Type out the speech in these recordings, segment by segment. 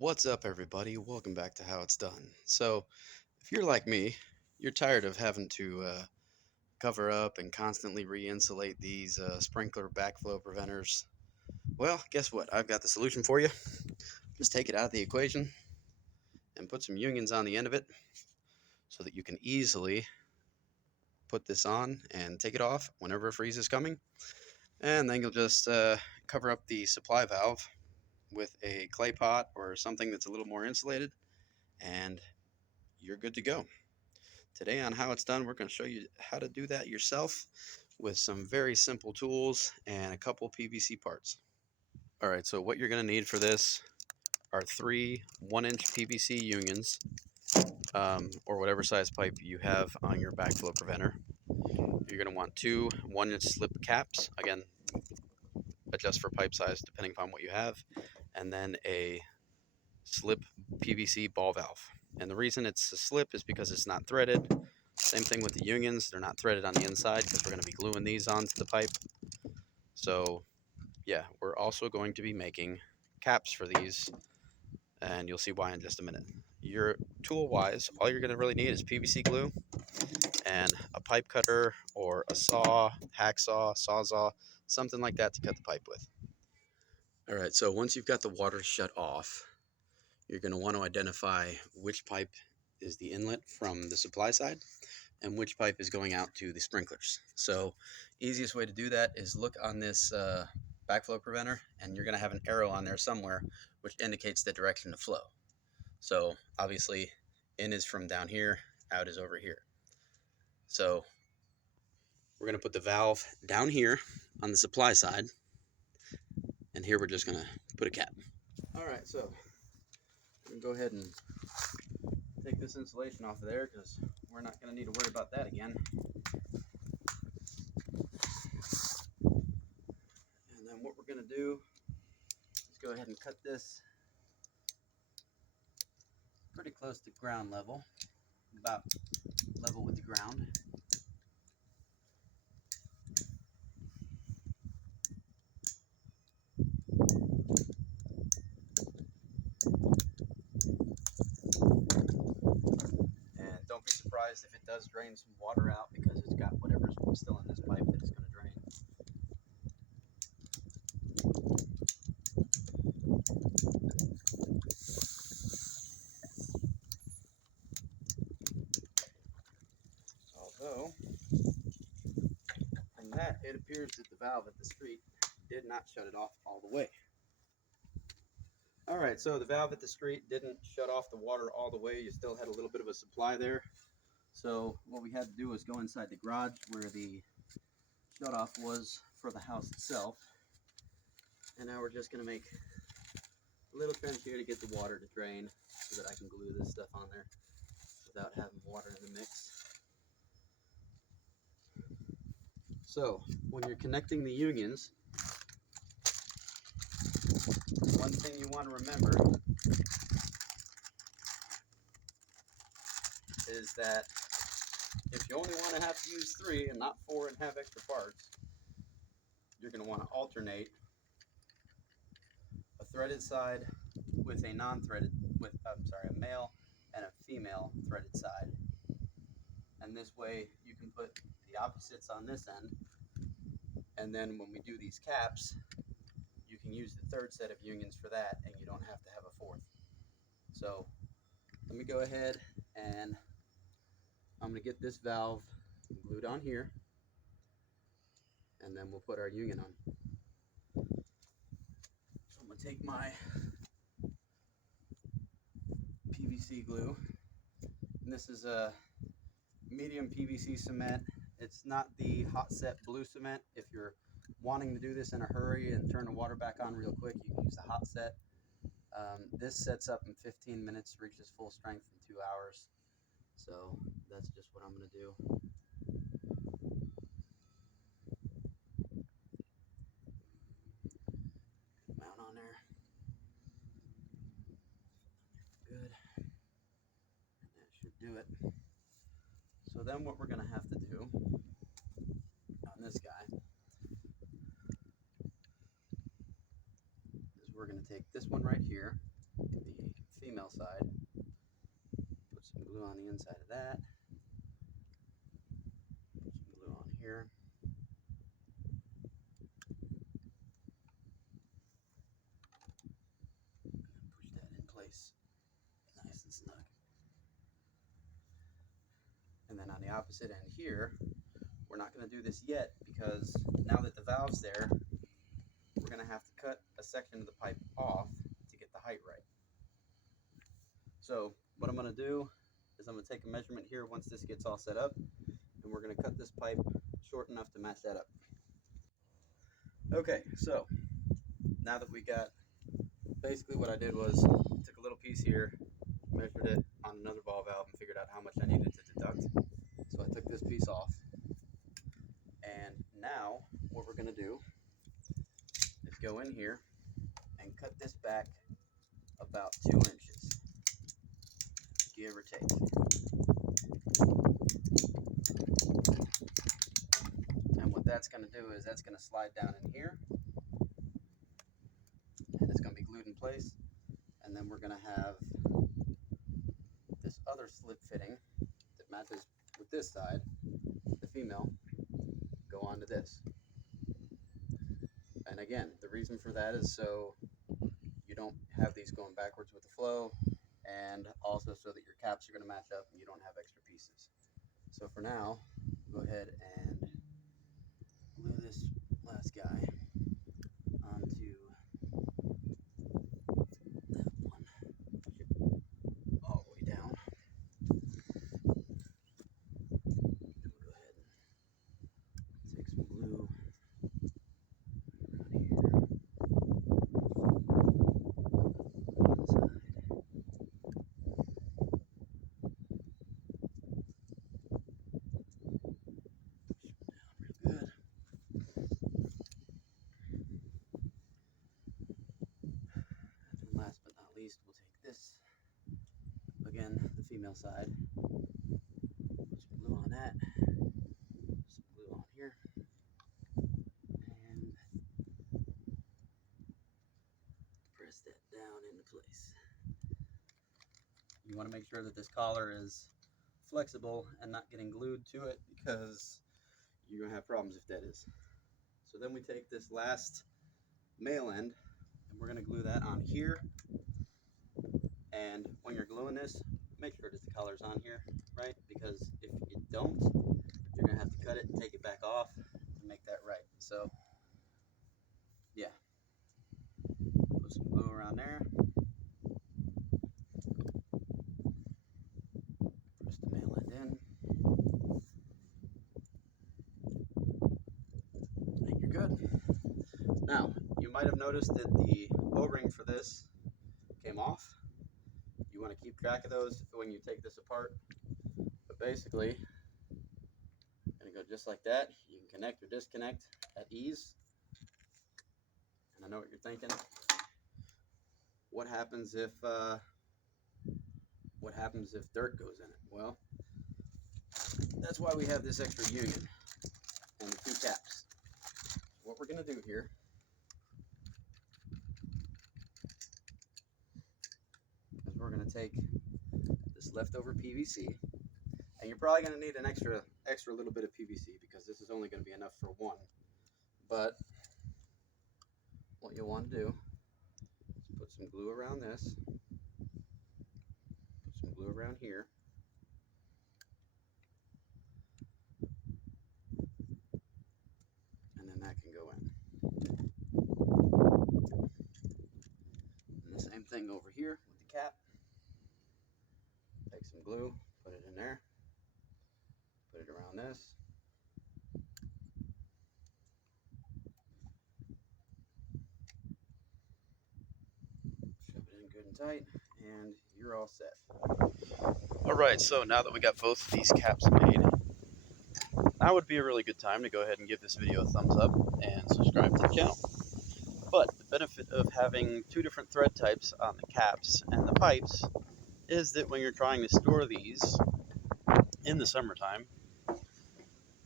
What's up, everybody? Welcome back to How It's Done. So, if you're like me, you're tired of having to cover up and constantly re-insulate these sprinkler backflow preventers. Well, guess what? I've got the solution for you. Just take it out of the equation and put some unions on the end of it so that you can easily put this on and take it off whenever a freeze is coming. And then you'll just cover up the supply valve with a clay pot or something that's a little more insulated, and you're good to go. Today on How It's Done, we're going to show you how to do that yourself with some very simple tools and a couple PVC parts. All right, so what you're going to need for this are three 1-inch PVC unions, or whatever size pipe you have on your backflow preventer. You're going to want two 1-inch slip caps, again, adjust for pipe size depending upon what you have, and then a slip PVC ball valve. And the reason it's a slip is because it's not threaded. Same thing with the unions. They're not threaded on the inside because we're going to be gluing these onto the pipe. So yeah, we're also going to be making caps for these, and you'll see why in just a minute. Your tool-wise, all you're going to really need is PVC glue and a pipe cutter or a saw, hacksaw, sawzall, something like that to cut the pipe with. All right, so once you've got the water shut off, you're going to want to identify which pipe is the inlet from the supply side and which pipe is going out to the sprinklers. So easiest way to do that is look on this backflow preventer, and you're going to have an arrow on there somewhere which indicates the direction of flow. So obviously in is from down here, out is over here. So we're going to put the valve down here on the supply side, and here we're just going to put a cap. All right, so we can go ahead and take this insulation off of there because we're not going to need to worry about that again. And then what we're going to do is go ahead and cut this pretty close to ground level, about level with the ground. And don't be surprised if it does drain some water out because it's got whatever's still in this pipe that it's going to drain. Although, from that, it appears that the valve at the street did not shut it off all the way. All right, so the valve at the street didn't shut off the water all the way. You still had a little bit of a supply there. So what we had to do was go inside the garage where the shutoff was for the house itself. And now we're just going to make a little trench here to get the water to drain so that I can glue this stuff on there without having water in the mix. So when you're connecting the unions, one thing you want to remember is that if you only want to have to use 3 and not 4 and have extra parts, you're going to want to alternate a threaded side with a non-threaded, a male and a female threaded side. And this way you can put the opposites on this end, and then when we do these caps, you can use the third set of unions for that, and you don't have to have a fourth. So let me go ahead and I'm going to get this valve glued on here, and then we'll put our union on. So I'm going to take my PVC glue, and this is a medium PVC cement. It's not the hot set blue cement. If you're wanting to do this in a hurry and turn the water back on real quick, you can use the hot set. This sets up in 15 minutes, reaches full strength in 2 hours. So that's just what I'm going to do. Mount on there. Good. And that should do it. So then what we're going to have to do on this guy is we're going to take this one right here, the female side. Put some glue on the inside of that. Put some glue on here. Push that in place nice and snug. And then on the opposite end here, we're not going to do this yet because now that the valve's there, we're going to have to cut a section of the pipe off to get the height right. So what I'm going to do is I'm going to take a measurement here once this gets all set up, and we're going to cut this pipe short enough to match that up. Okay, so now that we got, basically what I did was took a little piece here, measured it on another ball valve, and figured out how much I needed to deduct. So I took this piece off, and now what we're going to do is go in here and cut this back about 2 inches, give or take. And what that's going to do is that's going to slide down in here, and it's going to be glued in place. And then we're going to have this other slip fitting that matches with this side, the female, go onto this. And again, the reason for that is so you don't have these going backwards with the flow, and also so that your caps are going to match up and you don't have extra pieces. So for now, go ahead and glue this last guy onto that one. Push it all the way down. Then we'll go ahead and take some glue around here. Last but not least, we'll take this, again, the female side, put some glue on that, some glue on here, and press that down into place. You want to make sure that this collar is flexible and not getting glued to it, because you're going to have problems if that is. So then we take this last male end and we're going to glue that on here. And when you're gluing this, make sure that the collar's on here, right? Because if you don't, you're going to have to cut it and take it back off to make that right. So, yeah. Put some glue around there. Press the male end in. And you're good. Now, you might have noticed that the O-ring for this came off. You want to keep track of those when you take this apart. But basically, going to go just like that. You can connect or disconnect at ease. And I know what you're thinking. What happens if dirt goes in it? Well, that's why we have this extra union and the 2 caps. What we're going to do here is we're going to take this leftover PVC, and you're probably going to need an extra little bit of PVC because this is only going to be enough for one. But what you'll want to do is put some glue around this, put some glue around here, and then that can go in. And the same thing over here with the cap. Take some glue, put it in there, put it around this. Shove it in good and tight, and you're all set. Alright, so now that we got both of these caps made, now would be a really good time to go ahead and give this video a thumbs up and subscribe to the channel. But the benefit of having 2 different thread types on the caps and the pipes is that when you're trying to store these in the summertime,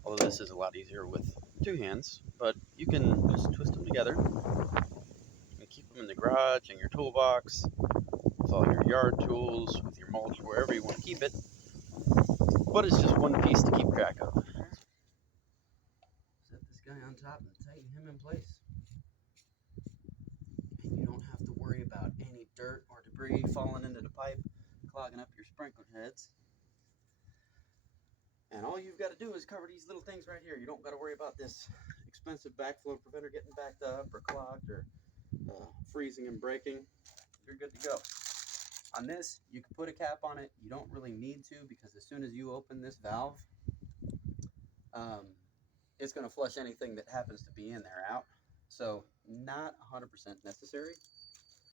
although this is a lot easier with 2 hands, but you can just twist them together and keep them in the garage, in your toolbox, yard tools, with your mulch, wherever you want to keep it. But it's just one piece to keep track of. Set this guy on top and tighten him in place. And you don't have to worry about any dirt or debris falling into the pipe, clogging up your sprinkler heads. And all you've got to do is cover these little things right here. You don't got to worry about this expensive backflow preventer getting backed up or clogged or freezing and breaking. You're good to go. On this, you can put a cap on it. You don't really need to, because as soon as you open this valve, it's going to flush anything that happens to be in there out. So not 100% necessary.